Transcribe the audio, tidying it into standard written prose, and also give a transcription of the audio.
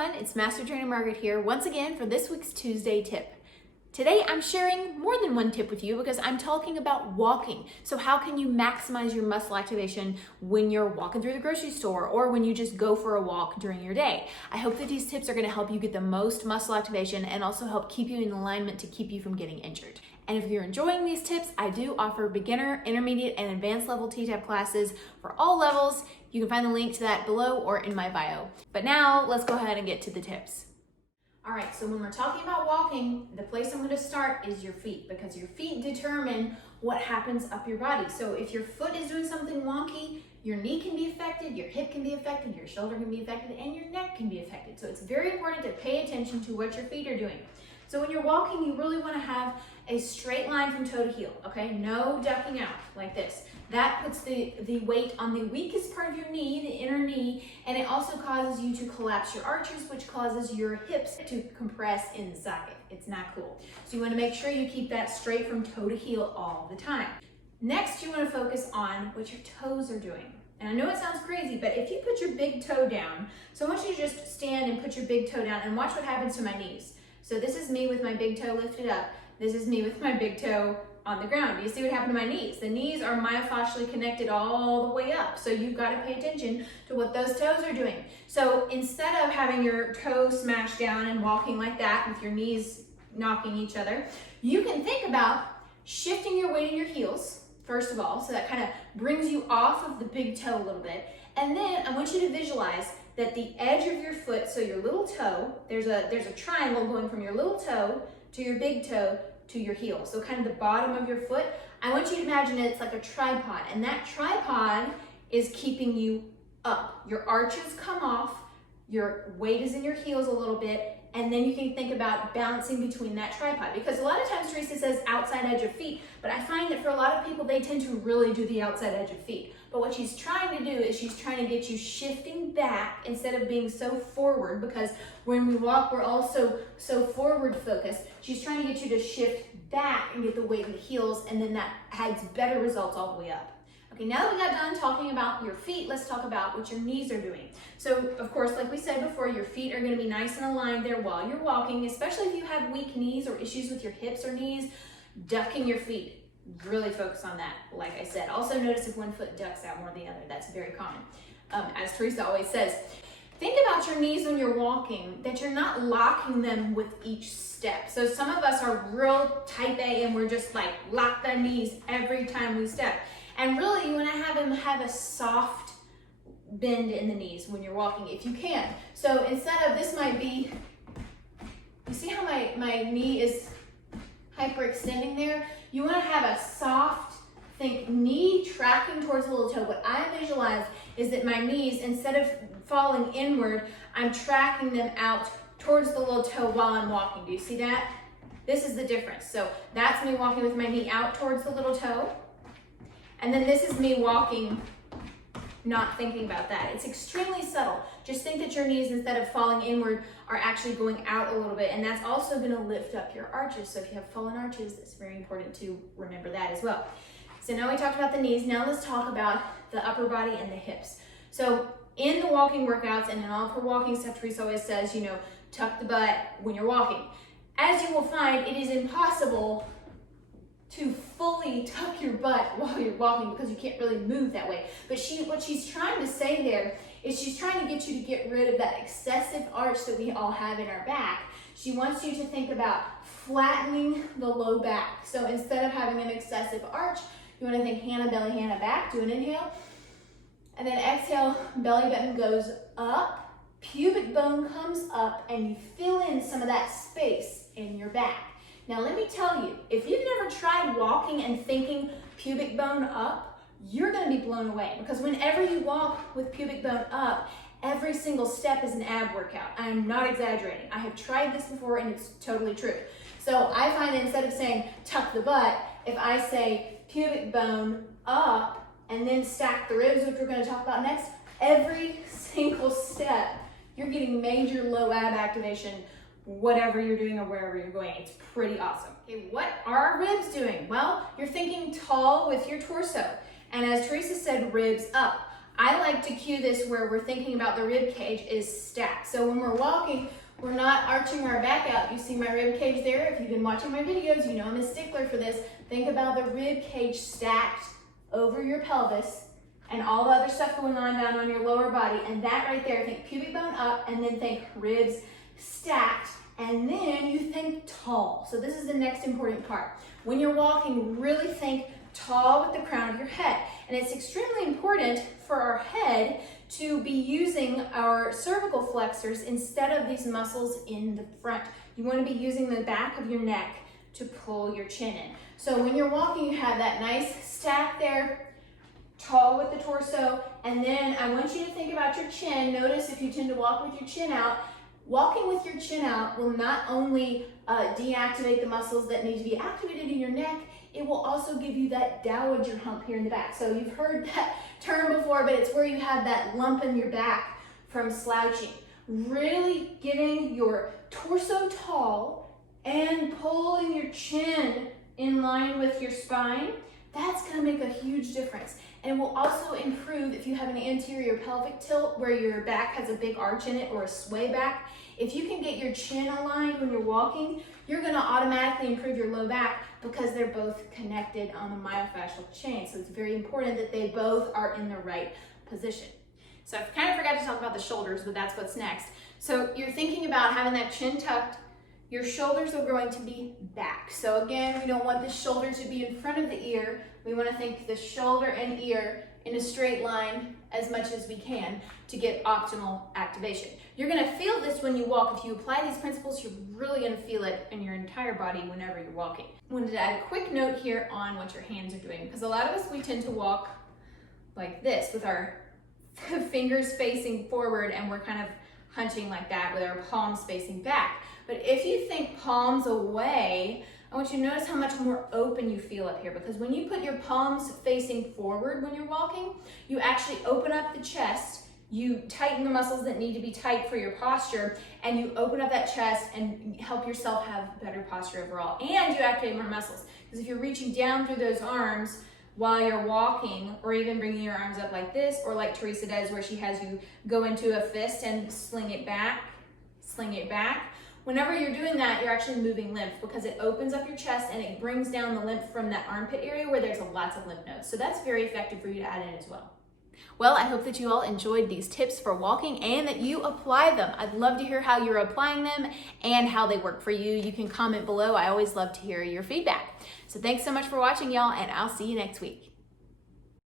everyone, it's Master Trainer Margaret here once again for this week's Tuesday tip. Today I'm sharing more than one tip with you because I'm talking about walking. So how can you maximize your muscle activation when you're walking through the grocery store or when you just go for a walk during your day? I hope that these tips are going to help you get the most muscle activation and also help keep you in alignment to keep you from getting injured. And if you're enjoying these tips, I do offer beginner, intermediate, and advanced level T-Tapp classes for all levels. You can find the link to that below or in my bio. But now let's go ahead and get to the tips. All right, so when we're talking about walking, the place I'm going to start is your feet because your feet determine what happens up your body. So if your foot is doing something wonky, your knee can be affected, your hip can be affected, your shoulder can be affected, and your neck can be affected. So it's very important to pay attention to what your feet are doing. So when you're walking, you really want to have a straight line from toe to heel, okay? No ducking out like this. That puts the weight on the weakest part of your knee, the inner knee, and it also causes you to collapse your arches, which causes your hips to compress in the socket. It's not cool. So you want to make sure you keep that straight from toe to heel all the time. Next, you want to focus on what your toes are doing. And I know it sounds crazy, but if you put your big toe down, so I want you to just stand and put your big toe down and watch what happens to my knees. So this is me with my big toe lifted up. This is me with my big toe on the ground. Do you see what happened to my knees? The knees are myofascially connected all the way up. So you've got to pay attention to what those toes are doing. So instead of having your toes smashed down and walking like that with your knees knocking each other, you can think about shifting your weight in your heels, first of all, so that kind of brings you off of the big toe a little bit. And then I want you to visualize that the edge of your foot, so your little toe, there's a triangle going from your little toe to your big toe to your heel. So kind of the bottom of your foot. I want you to imagine it's like a tripod, and that tripod is keeping you up. Your arches come off, your weight is in your heels a little bit, and then you can think about balancing between that tripod. Because a lot of times Teresa says outside edge of feet, but I find that for a lot of people, they tend to really do the outside edge of feet. But what she's trying to do is she's trying to get you shifting back instead of being so forward, because when we walk, we're also so forward focused. She's trying to get you to shift back and get the weight in the heels, and then that has better results all the way up. Okay, now that we got done talking about your feet, let's talk about what your knees are doing. So, of course, like we said before, your feet are going to be nice and aligned there while you're walking, especially if you have weak knees or issues with your hips or knees, ducking your feet. Really focus on that, like I said. Also notice if one foot ducks out more than the other. That's very common. As Teresa always says, think about your knees when you're walking, that you're not locking them with each step. So some of us are real type A and we're just like lock their knees every time we step. And really you want to have them have a soft bend in the knees when you're walking if you can. So instead of, this might be, you see how my knee is hyperextending there? You want to have a soft, think knee tracking towards the little toe. What I visualize is that my knees, instead of falling inward, I'm tracking them out towards the little toe while I'm walking. Do you see that? This is the difference. So that's me walking with my knee out towards the little toe. And then this is me walking, not thinking about that. It's extremely subtle. Just think that your knees, instead of falling inward, are actually going out a little bit, and that's also going to lift up your arches. So if you have fallen arches, it's very important to remember that as well. So now we talked about the knees. Now let's talk about the upper body and the hips. So in the walking workouts and in all of her walking stuff, Teresa always says, you know, tuck the butt when you're walking. As you will find, it is impossible to fully tuck your butt while you're walking because you can't really move that way. But what she's trying to say there is she's trying to get you to get rid of that excessive arch that we all have in our back. She wants you to think about flattening the low back. So instead of having an excessive arch, you want to think Hannah, belly, Hannah, back. Do an inhale. And then exhale, belly button goes up, pubic bone comes up, and you fill in some of that space in your back. Now let me tell you, if you've never tried walking and thinking pubic bone up, you're going to be blown away, because whenever you walk with pubic bone up, every single step is an ab workout. I'm not exaggerating. I have tried this before and it's totally true. So I find that instead of saying tuck the butt, if I say pubic bone up and then stack the ribs, which we're going to talk about next, every single step, you're getting major low ab activation, whatever you're doing or wherever you're going. It's pretty awesome. Okay, what are our ribs doing? Well, you're thinking tall with your torso. And as Teresa said, ribs up. I like to cue this where we're thinking about the rib cage is stacked. So when we're walking, we're not arching our back out. You see my rib cage there? If you've been watching my videos, you know I'm a stickler for this. Think about the rib cage stacked over your pelvis and all the other stuff going on down on your lower body. And that right there, think pubic bone up, and then think ribs stacked. And then you think tall. So this is the next important part. When you're walking, really think tall with the crown of your head. And it's extremely important for our head to be using our cervical flexors instead of these muscles in the front. You want to be using the back of your neck to pull your chin in. So when you're walking, you have that nice stack there, tall with the torso, and then I want you to think about your chin. Notice if you tend to walk with your chin out, walking with your chin out will not only deactivate the muscles that need to be activated in your neck, it will also give you that dowager hump here in the back. So you've heard that term before, but it's where you have that lump in your back from slouching. Really getting your torso tall and pulling your chin in line with your spine, that's gonna make a huge difference. And will also improve if you have an anterior pelvic tilt where your back has a big arch in it or a sway back. If you can get your chin aligned when you're walking, you're gonna automatically improve your low back because they're both connected on the myofascial chain. So it's very important that they both are in the right position. So I kind of forgot to talk about the shoulders, but that's what's next. So you're thinking about having that chin tucked. Your shoulders are going to be back. So again, we don't want the shoulder to be in front of the ear. We want to think the shoulder and ear in a straight line as much as we can to get optimal activation. You're going to feel this when you walk. If you apply these principles, you're really going to feel it in your entire body whenever you're walking. I wanted to add a quick note here on what your hands are doing, because a lot of us, we tend to walk like this with our fingers facing forward, and we're kind of hunching like that with our palms facing back. But if you think palms away, I want you to notice how much more open you feel up here, because when you put your palms facing forward when you're walking, you actually open up the chest, you tighten the muscles that need to be tight for your posture, and you open up that chest and help yourself have better posture overall. And you activate more muscles, because if you're reaching down through those arms while you're walking, or even bringing your arms up like this, or like Teresa does where she has you go into a fist and sling it back, whenever you're doing that, you're actually moving lymph, because it opens up your chest and it brings down the lymph from that armpit area where there's lots of lymph nodes. So that's very effective for you to add in as well. Well, I hope that you all enjoyed these tips for walking and that you apply them. I'd love to hear how you're applying them and how they work for you. You can comment below. I always love to hear your feedback. So thanks so much for watching, y'all, and I'll see you next week.